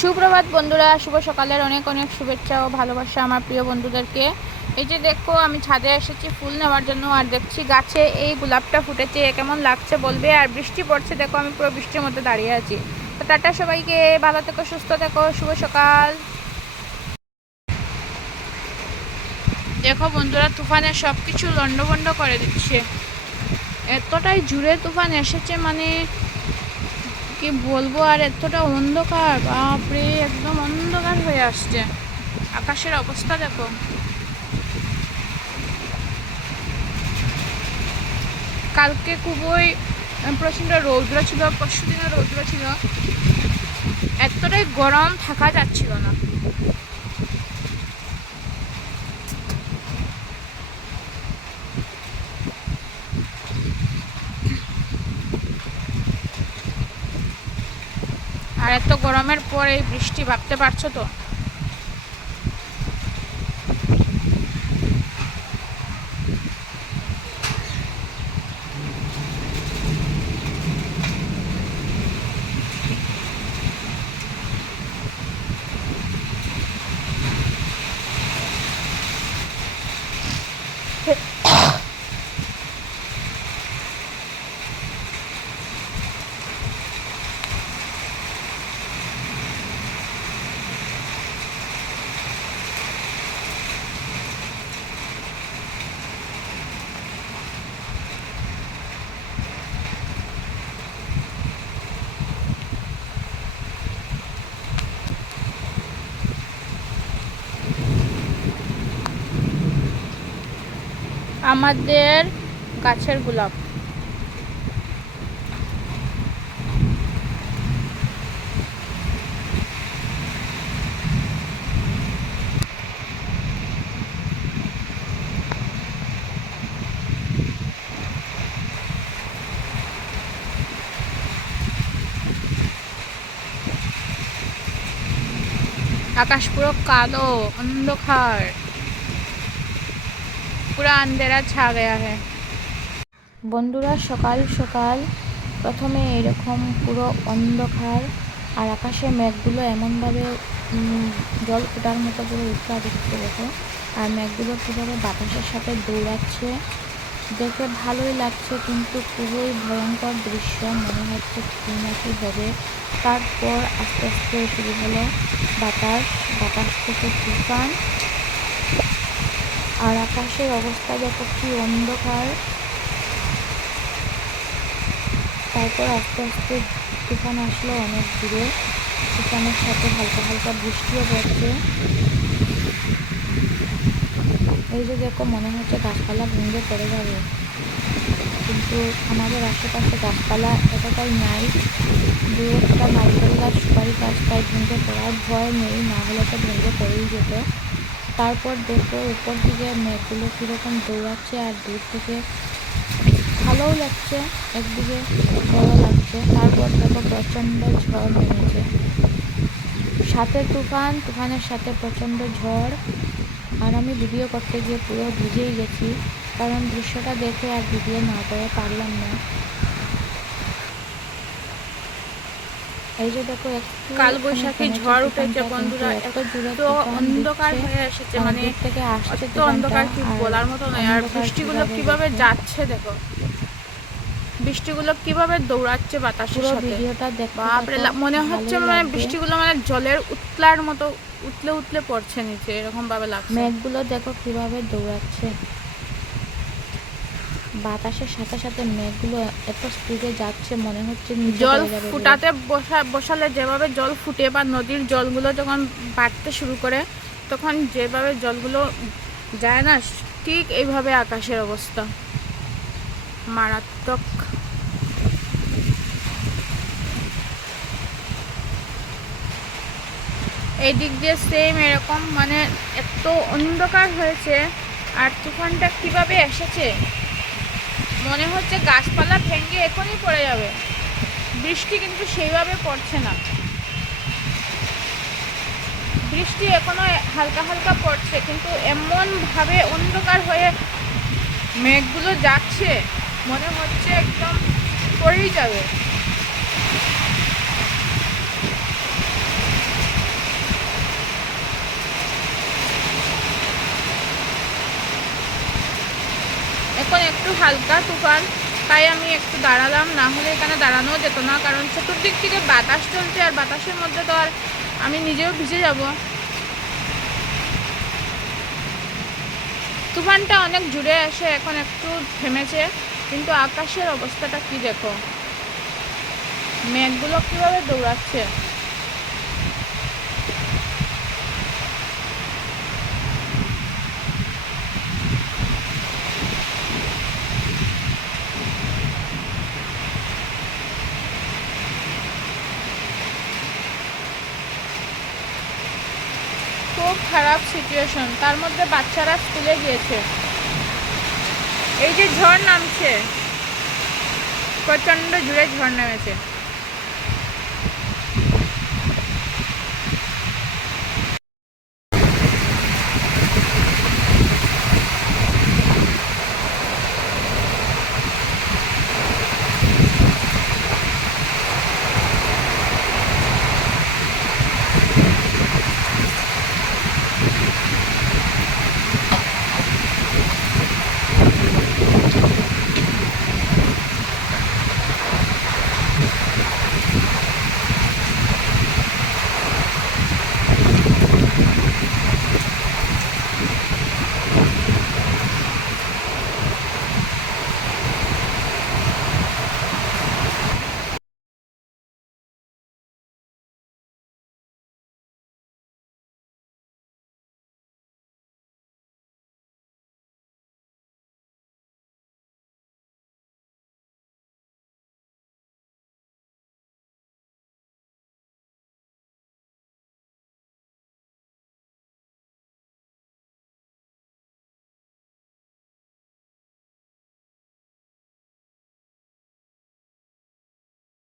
সুপ্রভাত বন্ধুরা, শুভ সকালের অনেক অনেক শুভেচ্ছা ও ভালোবাসা আমার প্রিয় বন্ধুদেরকে। এই যে দেখো, আমি ছাদে এসেছি ফুল নেওয়ার জন্য, আর দেখছি গাছে এই গোলাপটা ফুটেছে, কেমন লাগছে বলবে? আর বৃষ্টি পড়ছে, দেখো, আমি পুরো বৃষ্টির মধ্যে দাঁড়িয়ে আছি। তো টাটা সবাইকে, ভালো থেকো, সুস্থ থেকো, শুভ সকাল। দেখো বন্ধুরা, তুফানে সব কিছু লন্ডভন্ড করে দিচ্ছে। এতটাই জুড়ে তুফান এসেছে মানে কি বলব? আর এতটা অন্ধকার, বাপরে, একদম অন্ধকার হয়ে আসছে। আকাশের অবস্থা দেখো। কালকে খুবই প্রচণ্ড রৌদ্র ছিল, পরশু দিনে রৌদ্র ছিল। এতটাই গরম থাকা যাচ্ছিল না। এত গরমের পর এই বৃষ্টি ভাবতে পারছ তো? আমাদের গাছের গোলাপ। আকাশ পুরো কালো অন্ধকার। পুরো আন্ধেরা ছা গেয়া হ্যাঁ বন্ধুরা, সকাল সকাল প্রথমে এরকম পুরো অন্ধকার আর আকাশে মেঘগুলো এমনভাবে জল ফুটার মতো করে উৎসাহ দেখতে পেতো আর মেঘগুলো কীভাবে বাতাসের সাথে দৌড়াচ্ছে, দেখে ভালোই লাগছে, কিন্তু খুবই ভয়ঙ্কর দৃশ্য মনে হচ্ছে কী হবে। তারপর আস্তে আস্তে শুরু হলো বাতাস বাতাস থেকে তুফান আর আকাশের অবস্থা দেখো কি অন্ধকার। তারপর আস্তে আস্তে তুফান আসলো অনেক দূরে। তুফানের সাথে হালকা হালকা বৃষ্টিও পড়ছে। এই যে দেখো মনে হচ্ছে গাছপালা ভেঙে পড়ে যাবে। কিন্তু আমাদের আশেপাশে গাছপালা এতটাই নাই দু একটা নারকেল গাছ সুপারি গাছ তাই ভেঙে পড়ার ভয় নেই, না হলে তো ভেঙে পড়েই যেত। তারপর দেখব উপর দিকে মেঘগুলো কীরকম দৌড়াচ্ছে আর দূর থেকে ভালোও লাগছে, একদিকে ভালো লাগছে। তারপর দেখো প্রচণ্ড ঝড় নেমেছে। সাথে তুফান, তুফানের সাথে প্রচণ্ড ঝড়। আর আমি ভিডিও করতে গিয়ে পুরো ভিজেই গেছি, কারণ দৃশ্যটা দেখে আর ভিডিও না করে পারলাম না। এই যে দেখো কালবৈশাখী ঝড় উঠেছে বন্ধুরা এত তো অন্ধকার হয়ে এসেছে মানে এত অন্ধকার কি বলার মতো নয় আর বৃষ্টিগুলো কীভাবে যাচ্ছে দেখো। বৃষ্টিগুলো কীভাবে দৌড়াচ্ছে বাতাসের সাথে। বাপরে মনে হচ্ছে মানে। বৃষ্টিগুলো মানে জলের উতলার মতো উতলে উতলে পড়ছে নিচে এরকম ভাবে লাগছে। মেঘগুলো দেখো কীভাবে দৌড়াচ্ছে। বাতাসের সাথে সাথে মেঘগুলো এত স্পিডে যাচ্ছে মনে হচ্ছে জল। ফুটাতে বসা বসালে যেভাবে জল ফুটে বা নদীর জলগুলো যখন বাড়তে শুরু করে তখন যেভাবে জলগুলো যায় না ঠিক এইভাবে আকাশের অবস্থা। মারাত্মক। এই দিক দিয়ে সেম এরকম মানে এত অন্ধকার হয়েছে আর তুফানটা কীভাবে এসেছে? মনে হচ্ছে গাছপালা ভেঙে এখনই পড়ে যাবে। বৃষ্টি কিন্তু সেইভাবে পড়ছে না। বৃষ্টি এখনও হালকা হালকা পড়ছে, কিন্তু এমনভাবে অন্ধকার হয়ে মেঘগুলো যাচ্ছে, মনে হচ্ছে একদম পড়েই যাবে। হালকা তুফান, তাই আমি একটু দাঁড়ালাম। না হলে এখানে দাঁড়ানো যেত না, কারণ চতুর্দিক থেকে বাতাস চলছে আর বাতাসের মধ্যে তো আর আমি নিজেও ভিজে যাব। তুফানটা অনেক জুড়ে আসে এখন একটু থেমেছে, কিন্তু আকাশের অবস্থাটা কি দেখো? মেঘগুলো কীভাবে দৌড়াচ্ছে? খারাপ সিচুয়েশন তার মধ্যে বাচ্চারা স্কুলে গিয়েছে। এই যে ঝড় নামছে, প্রচণ্ড জুড়ে ঝড় নেমেছে।